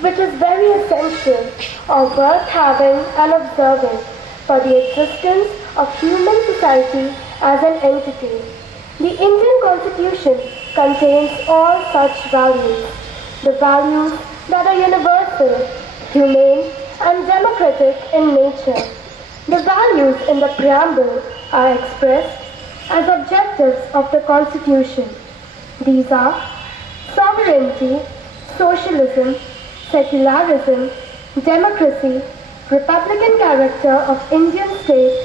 which is very essential or worth having and observing for the existence of human society as an entity. The Indian Constitution contains all such values, the values that are universal, humane, and democratic in nature. The values in the preamble are expressed as objectives of the Constitution. These are sovereignty, socialism, secularism, democracy, republican character of Indian state,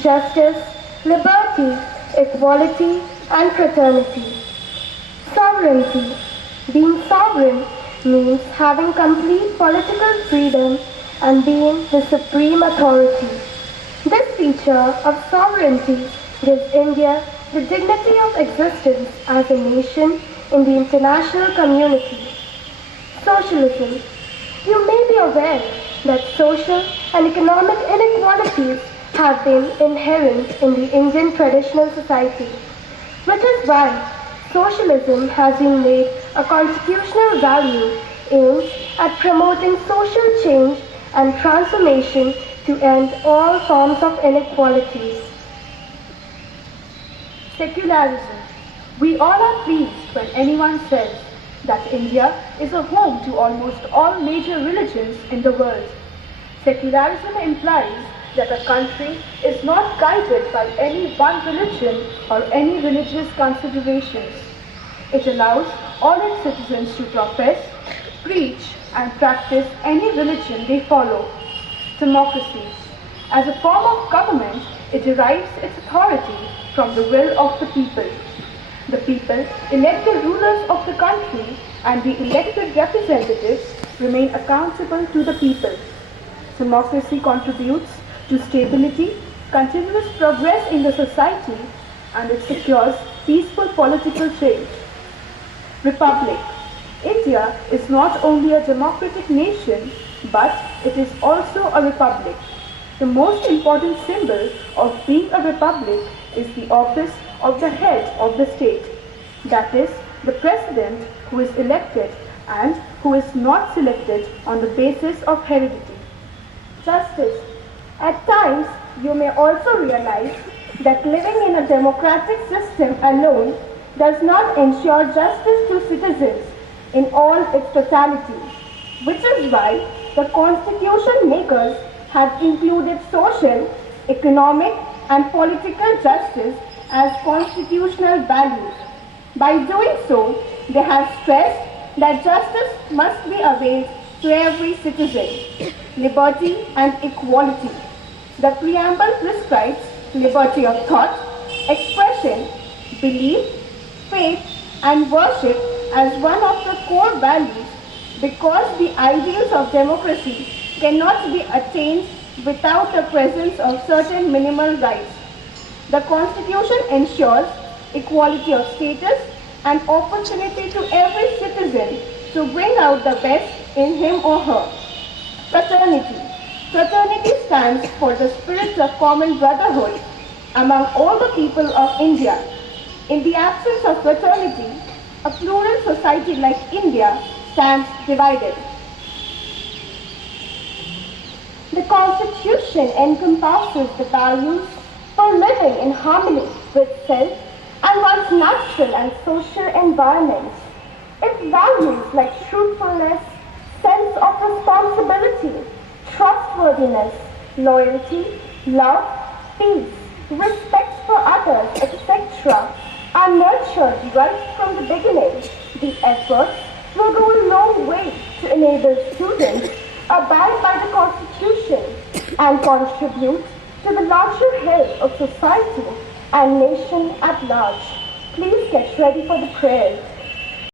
justice, liberty, equality, and fraternity. Sovereignty. Being sovereign means having complete political freedom and being the supreme authority. This feature of sovereignty gives India the dignity of existence as a nation in the international community. Socialism. You may be aware that social and economic inequalities have been inherent in the Indian traditional society, which is why socialism has been made a constitutional value aimed at promoting social change and transformation to end all forms of inequalities. Secularism. We all are pleased when anyone says that India is a home to almost all major religions in the world. Secularism implies that a country is not guided by any one religion or any religious considerations. It allows all its citizens to profess, preach, and practice any religion they follow. Democracy. As a form of government, it derives its authority from the will of the people. The people elect the rulers of the country, and the elected representatives remain accountable to the people. Democracy contributes to stability, continuous progress in the society, and it secures peaceful political change. Republic. India is not only a democratic nation, but it is also a republic. The most important symbol of being a republic is the office of the head of the state, that is, the president who is elected and who is not selected on the basis of heredity. Justice. At times, you may also realize that living in a democratic system alone does not ensure justice to citizens in all its totality, which is why the constitution makers have included social, economic, and political justice as constitutional values. By doing so, they have stressed that justice must be availed to every citizen, liberty and equality. The preamble prescribes liberty of thought, expression, belief, faith, and worship as one of the core values because the ideals of democracy cannot be attained without the presence of certain minimal rights. The Constitution ensures equality of status and opportunity to every citizen to bring out the best in him or her. Fraternity. Fraternity stands for the spirit of common brotherhood among all the people of India. In the absence of fraternity, a plural society like India stands divided. The Constitution encompasses the values for living in harmony with self and one's natural and social environments. It values like truthfulness, sense of responsibility, trustworthiness, loyalty, love, peace, respect for others, etc. are nurtured right from the beginning. The efforts will go a long way to enable students abide by the Constitution and contribute to the larger health of society and nation at large. Please get ready for the prayer.